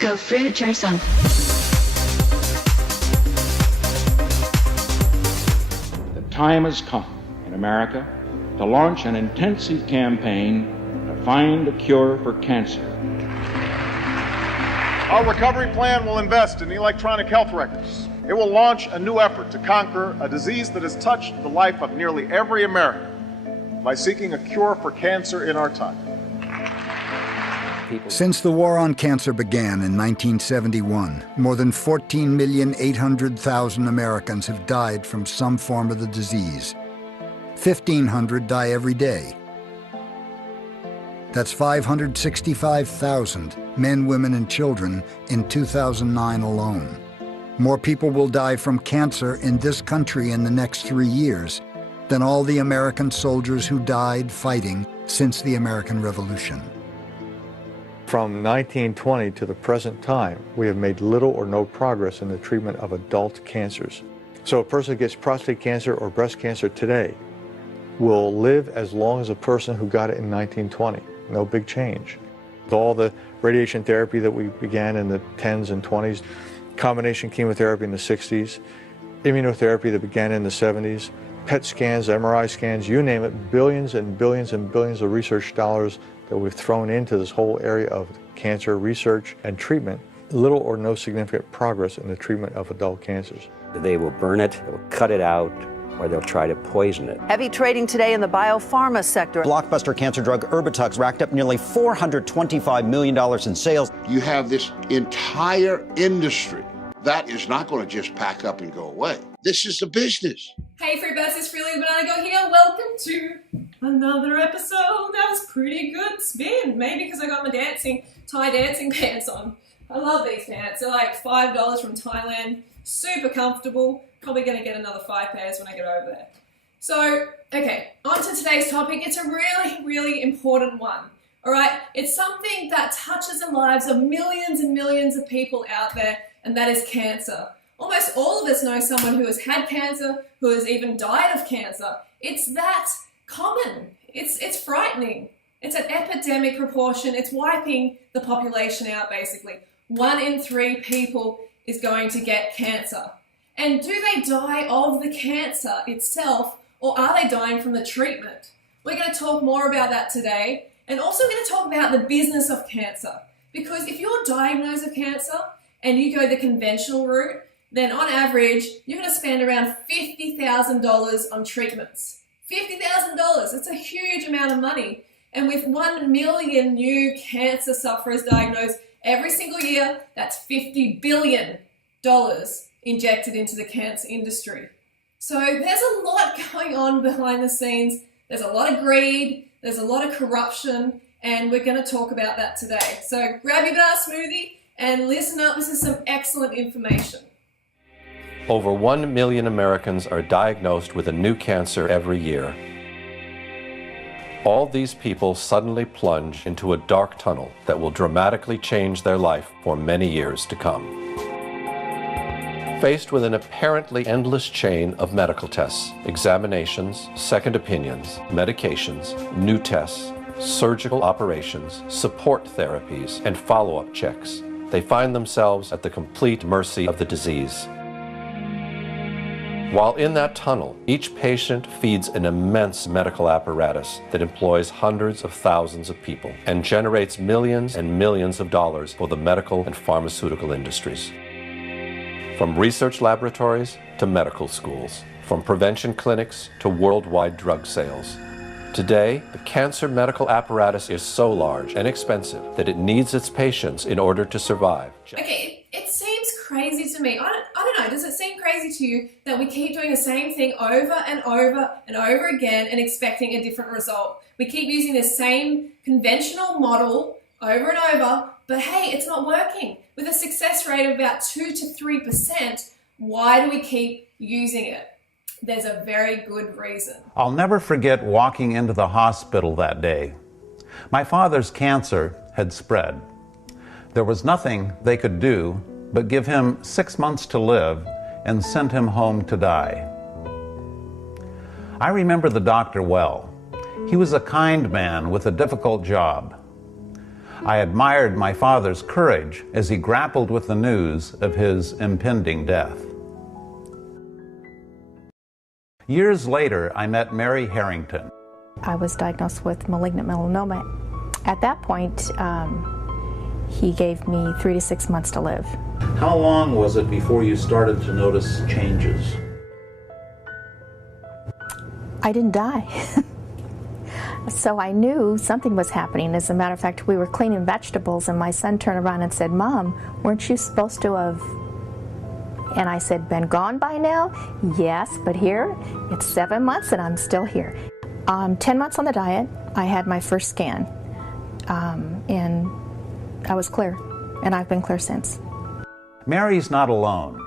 Go fridge yourself. The time has come in America to launch an intensive campaign to find a cure for cancer. Our recovery plan will invest in electronic health records. It will launch a new effort to conquer a disease that has touched the life of nearly every American by seeking a cure for cancer in our time. Since the war on cancer began in 1971, more than 14,800,000 Americans have died from some form of the disease. 1,500 die every day. That's 565,000 men, women, and children in 2009 alone. More people will die from cancer in this country in the next 3 years than all the American soldiers who died fighting since the American Revolution. From 1920 to the present time, we have made little or no progress in the treatment of adult cancers. So a person who gets prostate cancer or breast cancer today will live as long as a person who got it in 1920. No big change. With all the radiation therapy that we began in the 10s and 20s, combination chemotherapy in the 60s, immunotherapy that began in the 70s, PET scans, MRI scans, you name it, billions and billions and billions of research dollars that we've thrown into this whole area of cancer research and treatment, little or no significant progress in the treatment of adult cancers. They will burn it, they will cut it out, or they'll try to poison it. Heavy trading today in the biopharma sector. Blockbuster cancer drug Erbitux racked up nearly $425 million in sales. You have this entire industry that is not going to just pack up and go away. This is the business. Hey Freebirds, it's Freely the Banana Girl here. Welcome to another episode. That was pretty good spin. Maybe because I got my Thai dancing pants on. I love these pants. They're like $5 from Thailand. Super comfortable. Probably going to get another 5 pairs when I get over there. So, okay, on to today's topic. It's a really, really important one. All right? It's something that touches the lives of millions and millions of people out there, and that is cancer. Almost all of us know someone who has had cancer, who has even died of cancer. It's that common. It's frightening. It's an epidemic proportion. It's wiping the population out, basically. 1 in 3 people is going to get cancer. And do they die of the cancer itself, or are they dying from the treatment? We're going to talk more about that today, and also we're going to talk about the business of cancer. Because if you're diagnosed with cancer and you go the conventional route, then on average, you're going to spend around $50,000 on treatments. $50,000, it's a huge amount of money. And with 1 million new cancer sufferers diagnosed every single year, that's $50 billion injected into the cancer industry. So there's a lot going on behind the scenes. There's a lot of greed, there's a lot of corruption, and we're going to talk about that today. So grab your banana smoothie and listen up. This is some excellent information. Over 1 million Americans are diagnosed with a new cancer every year. All these people suddenly plunge into a dark tunnel that will dramatically change their life for many years to come. Faced with an apparently endless chain of medical tests, examinations, second opinions, medications, new tests, surgical operations, support therapies, and follow-up checks, they find themselves at the complete mercy of the disease. While in that tunnel, each patient feeds an immense medical apparatus that employs hundreds of thousands of people and generates millions and millions of dollars for the medical and pharmaceutical industries. From research laboratories to medical schools, from prevention clinics to worldwide drug sales. Today, the cancer medical apparatus is so large and expensive that it needs its patients in order to survive. Okay, it seems crazy to me. I don't know, does it seem crazy to you that we keep doing the same thing over and over and over again and expecting a different result? We keep using the same conventional model over and over, but hey, it's not working. With a success rate of about 2 to 3%, why do we keep using it? There's a very good reason. I'll never forget walking into the hospital that day. My father's cancer had spread. There was nothing they could do but give him 6 months to live and send him home to die. I remember the doctor well. He was a kind man with a difficult job. I admired my father's courage as he grappled with the news of his impending death. Years later, I met Mary Harrington. I was diagnosed with malignant melanoma. At that point, he gave me 3 to 6 months to live. How long was it before you started to notice changes? I didn't die. So I knew something was happening. As a matter of fact, we were cleaning vegetables and my son turned around and said, "Mom, weren't you supposed to have..." And I said, "Been gone by now?" "Yes, but here, it's 7 months and I'm still here." 10 months on the diet, I had my first scan, and I was clear, and I've been clear since. Mary's not alone.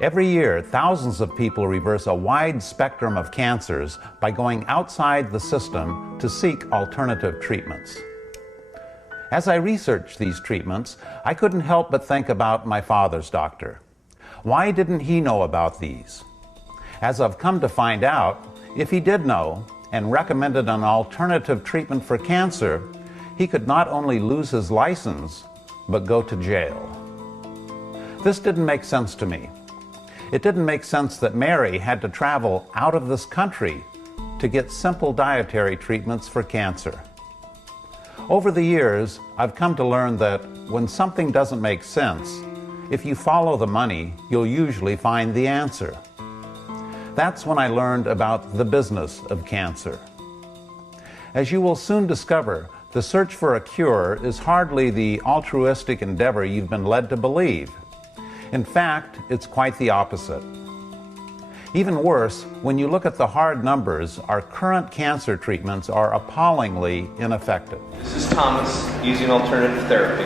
Every year, thousands of people reverse a wide spectrum of cancers by going outside the system to seek alternative treatments. As I researched these treatments, I couldn't help but think about my father's doctor. Why didn't he know about these? As I've come to find out, if he did know and recommended an alternative treatment for cancer, he could not only lose his license, but go to jail. This didn't make sense to me. It didn't make sense that Mary had to travel out of this country to get simple dietary treatments for cancer. Over the years, I've come to learn that when something doesn't make sense, if you follow the money, you'll usually find the answer. That's when I learned about the business of cancer. As you will soon discover, the search for a cure is hardly the altruistic endeavor you've been led to believe. In fact, it's quite the opposite. Even worse, when you look at the hard numbers, our current cancer treatments are appallingly ineffective. This is Thomas using alternative therapy,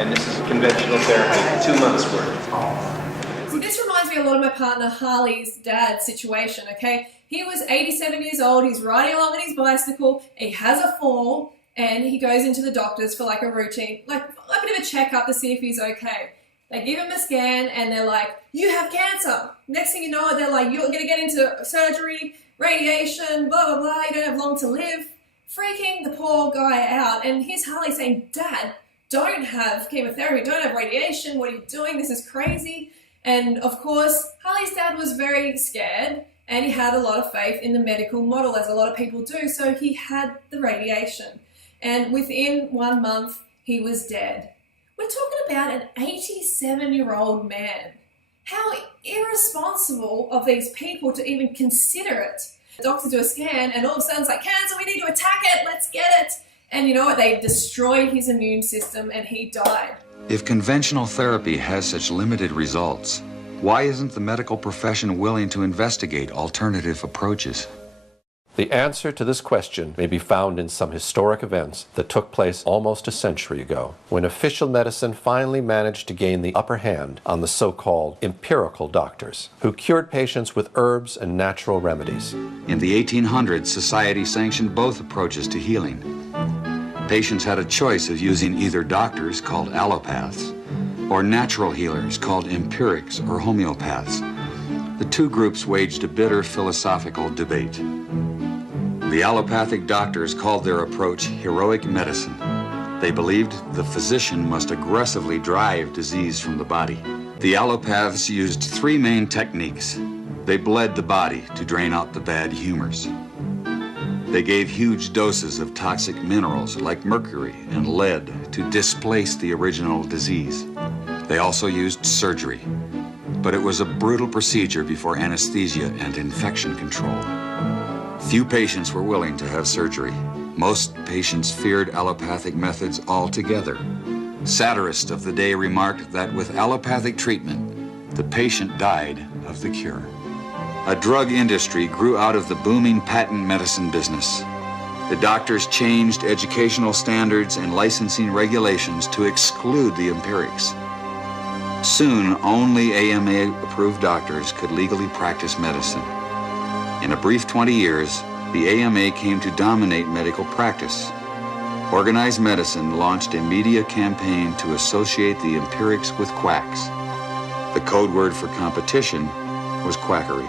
and this is conventional therapy, 2 months worth. See, this reminds me a lot of my partner Harley's dad's situation, okay? He was 87 years old, he's riding along on his bicycle, he has a fall, and he goes into the doctors for like a routine, like a bit of a checkup to see if he's okay. They give him a scan and they're like, "You have cancer." Next thing you know, they're like, "You're going to get into surgery, radiation, blah, blah, blah. You don't have long to live." Freaking the poor guy out. And here's Harley saying, "Dad, don't have chemotherapy, don't have radiation. What are you doing? This is crazy." And of course, Harley's dad was very scared and he had a lot of faith in the medical model, as a lot of people do. So he had the radiation. And within 1 month, he was dead. We're talking about an 87-year-old man. How irresponsible of these people to even consider it. The doctors do a scan and all of a sudden it's like, "Cancer, we need to attack it, let's get it." And you know what? They destroyed his immune system and he died. If conventional therapy has such limited results, why isn't the medical profession willing to investigate alternative approaches? The answer to this question may be found in some historic events that took place almost a century ago, when official medicine finally managed to gain the upper hand on the so-called empirical doctors, who cured patients with herbs and natural remedies. In the 1800s, society sanctioned both approaches to healing. Patients had a choice of using either doctors, called allopaths, or natural healers, called empirics or homeopaths. The two groups waged a bitter philosophical debate. The allopathic doctors called their approach heroic medicine. They believed the physician must aggressively drive disease from the body. The allopaths used 3 main techniques. They bled the body to drain out the bad humors. They gave huge doses of toxic minerals like mercury and lead to displace the original disease. They also used surgery, but it was a brutal procedure before anesthesia and infection control. Few patients were willing to have surgery. Most patients feared allopathic methods altogether. Satirists of the day remarked that with allopathic treatment, the patient died of the cure. A drug industry grew out of the booming patent medicine business. The doctors changed educational standards and licensing regulations to exclude the empirics. Soon, only AMA-approved doctors could legally practice medicine. In a brief 20 years, the AMA came to dominate medical practice. Organized Medicine launched a media campaign to associate the empirics with quacks. The code word for competition was quackery.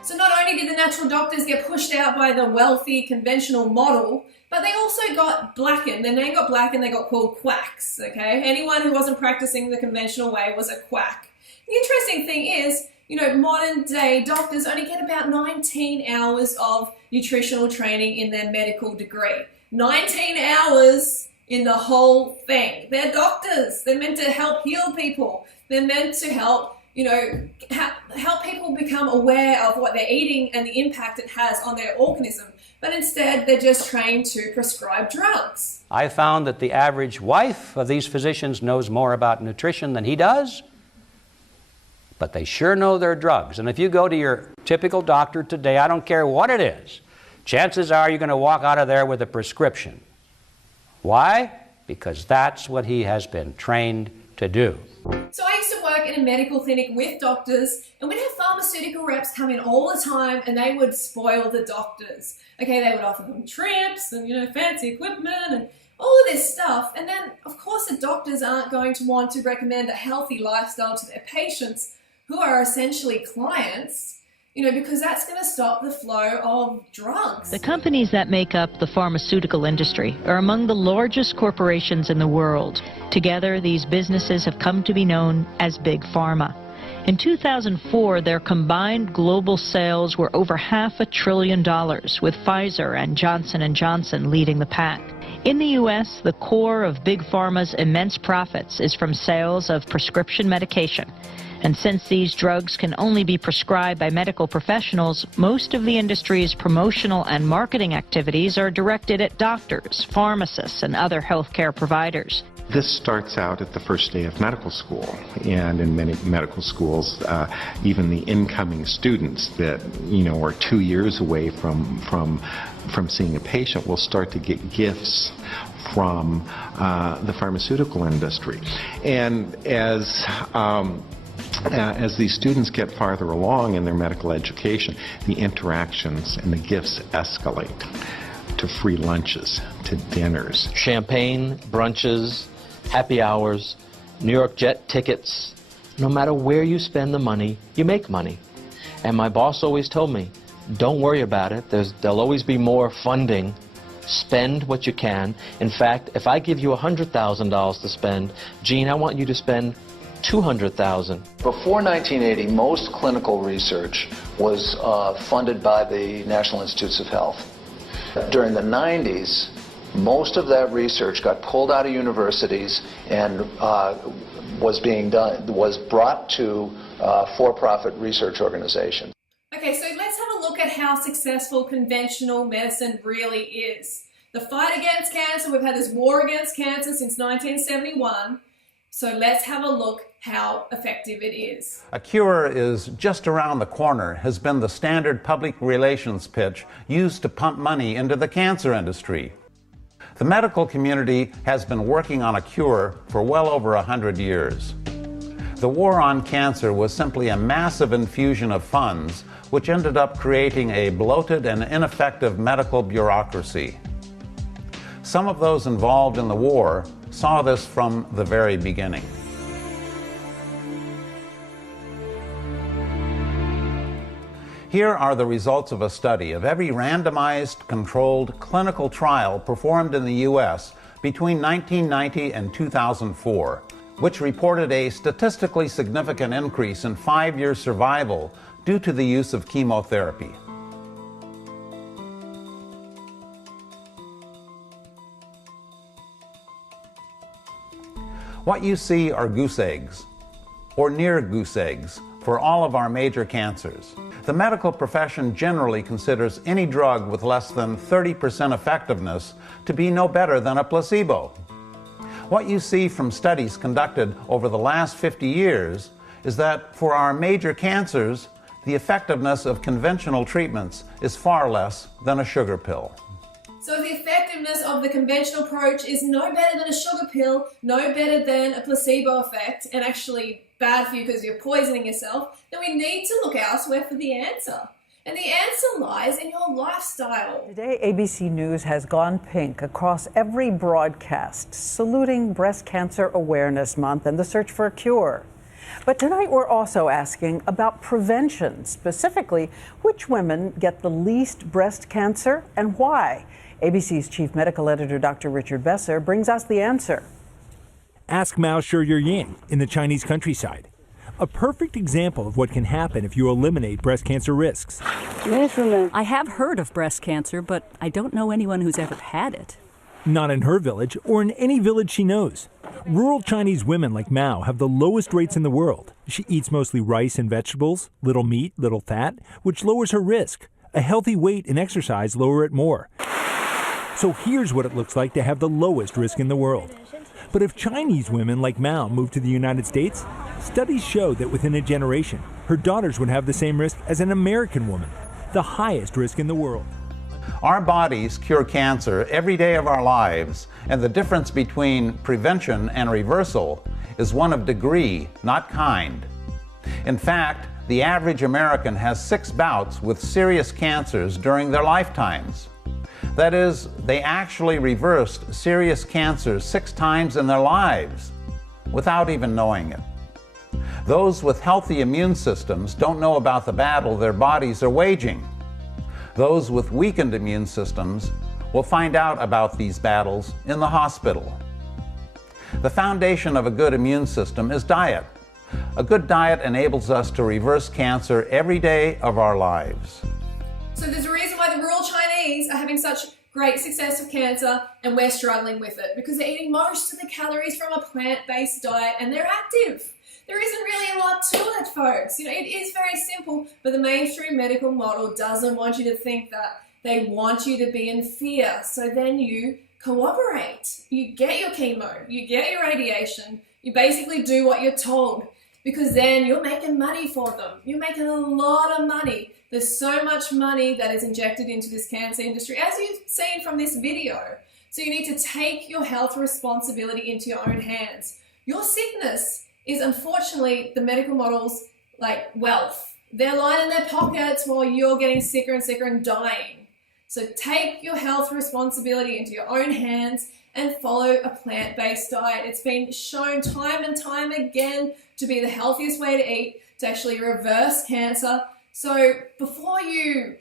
So not only did the natural doctors get pushed out by the wealthy conventional model, But they also got blackened. Their name got blackened. They got called quacks, okay? Anyone who wasn't practicing the conventional way was a quack. The interesting thing is, you know, modern day doctors only get about 19 hours of nutritional training in their medical degree. 19 hours in the whole thing. They're doctors. They're meant to help heal people. They're meant to help, you know, help people become aware of what they're eating and the impact it has on their organism. But instead, they're just trained to prescribe drugs. I found that the average wife of these physicians knows more about nutrition than he does, but they sure know their drugs. And if you go to your typical doctor today, I don't care what it is, chances are you're going to walk out of there with a prescription. Why? Because that's what he has been trained to do. So I used to work in a medical clinic with doctors, and we'd have pharmaceutical reps come in all the time, and they would spoil the doctors. Okay, they would offer them trips and, you know, fancy equipment and all of this stuff. And then, of course, the doctors aren't going to want to recommend a healthy lifestyle to their patients, who are essentially clients, you know, because that's going to stop the flow of drugs. The companies that make up the pharmaceutical industry are among the largest corporations in the world. Together, these businesses have come to be known as Big Pharma. In 2004, their combined global sales were over $500 billion, with Pfizer and Johnson & Johnson leading the pack. In the U.S., the core of Big Pharma's immense profits is from sales of prescription medication. And since these drugs can only be prescribed by medical professionals, most of the industry's promotional and marketing activities are directed at doctors, pharmacists, and other healthcare providers. This starts out at the first day of medical school, and in many medical schools, even the incoming students that, you know, are 2 years away from seeing a patient will start to get gifts from the pharmaceutical industry. And as these students get farther along in their medical education, the interactions and the gifts escalate to free lunches, to dinners. Champagne, brunches, happy hours, New York jet tickets. No matter where you spend the money, you make money. And my boss always told me, don't worry about it. There'll always be more funding. Spend what you can. In fact, if I give you $100,000 to spend, Gene, I want you to spend $200,000. Before 1980, most clinical research was funded by the National Institutes of Health. During the 90s, most of that research got pulled out of universities and was brought to for-profit research organizations. Okay, so let's have a look at how successful conventional medicine really is. The fight against cancer, we've had this war against cancer since 1971. So let's have a look how effective it is. A cure is just around the corner has been the standard public relations pitch used to pump money into the cancer industry. The medical community has been working on a cure for well over 100 years. The war on cancer was simply a massive infusion of funds, which ended up creating a bloated and ineffective medical bureaucracy. Some of those involved in the war saw this from the very beginning. Here are the results of a study of every randomized, controlled clinical trial performed in the U.S. between 1990 and 2004, which reported a statistically significant increase in 5-year survival due to the use of chemotherapy. What you see are goose eggs, or near goose eggs, for all of our major cancers. The medical profession generally considers any drug with less than 30% effectiveness to be no better than a placebo. What you see from studies conducted over the last 50 years is that for our major cancers, the effectiveness of conventional treatments is far less than a sugar pill. So if the effectiveness of the conventional approach is no better than a sugar pill, no better than a placebo effect, and actually bad for you because you're poisoning yourself, then we need to look elsewhere for the answer. And the answer lies in your lifestyle. Today, ABC News has gone pink across every broadcast, saluting Breast Cancer Awareness Month and the search for a cure. But tonight we're also asking about prevention, specifically which women get the least breast cancer and why. ABC's chief medical editor, Dr. Richard Besser, brings us the answer. Ask Mao Shiying in the Chinese countryside. A perfect example of what can happen if you eliminate breast cancer risks. I have heard of breast cancer, but I don't know anyone who's ever had it. Not in her village or in any village she knows. Rural Chinese women like Mao have the lowest rates in the world. She eats mostly rice and vegetables, little meat, little fat, which lowers her risk. A healthy weight and exercise lower it more. So here's what it looks like to have the lowest risk in the world. But if Chinese women like Mao move to the United States, studies show that within a generation, her daughters would have the same risk as an American woman, the highest risk in the world. Our bodies cure cancer every day of our lives, and the difference between prevention and reversal is one of degree, not kind. In fact, the average American has 6 bouts with serious cancers during their lifetimes. That is, they actually reversed serious cancers 6 times in their lives without even knowing it. Those with healthy immune systems don't know about the battle their bodies are waging. Those with weakened immune systems will find out about these battles in the hospital. The foundation of a good immune system is diet. A good diet enables us to reverse cancer every day of our lives. So there's a reason why the rural Chinese are having such great success with cancer and we're struggling with it, because they're eating most of the calories from a plant-based diet and they're active. There isn't really a lot to it, folks. You know, it is very simple, but the mainstream medical model doesn't want you to think that. They want you to be in fear. So then you cooperate. You get your chemo, you get your radiation, you basically do what you're told, because then you're making money for them. You're making a lot of money. There's so much money that is injected into this cancer industry, as you've seen from this video. So you need to take your health responsibility into your own hands. Your sickness is unfortunately the medical model's like wealth. They're lining their pockets while you're getting sicker and sicker and dying. So take your health responsibility into your own hands and follow a plant-based diet. It's been shown time and time again to be the healthiest way to eat, to actually reverse cancer. So before you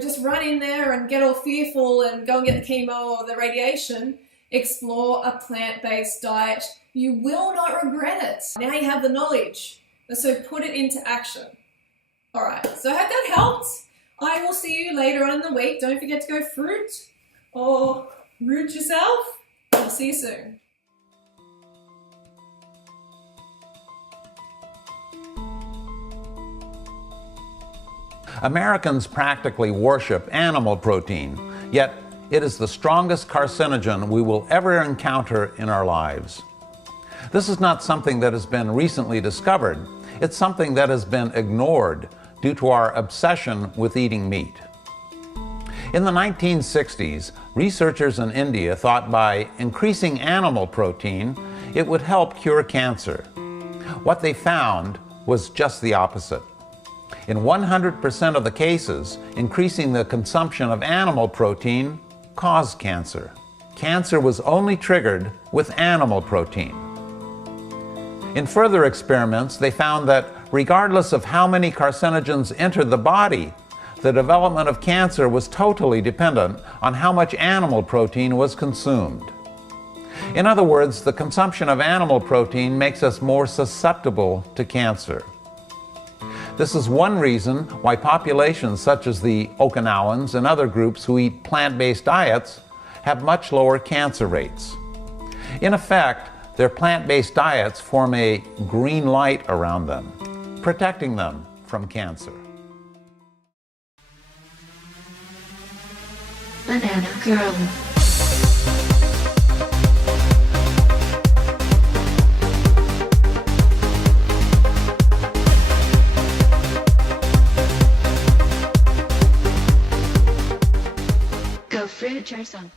just run in there and get all fearful and go and get the chemo or the radiation, explore a plant-based diet. You will not regret it. Now you have the knowledge, so put it into action. All right, so I hope that helped. I will see you later on in the week. Don't forget to go fruit or root yourself. I'll see you soon. Americans practically worship animal protein, yet it is the strongest carcinogen we will ever encounter in our lives. This is not something that has been recently discovered. It's something that has been ignored due to our obsession with eating meat. In the 1960s, researchers in India thought by increasing animal protein, it would help cure cancer. What they found was just the opposite. In 100% of the cases, increasing the consumption of animal protein caused cancer. Cancer was only triggered with animal protein. In further experiments, they found that regardless of how many carcinogens entered the body, the development of cancer was totally dependent on how much animal protein was consumed. In other words, the consumption of animal protein makes us more susceptible to cancer. This is one reason why populations such as the Okinawans and other groups who eat plant-based diets have much lower cancer rates. In effect, their plant-based diets form a green light around them, protecting them from cancer. Banana Girl. Go fruit yourself.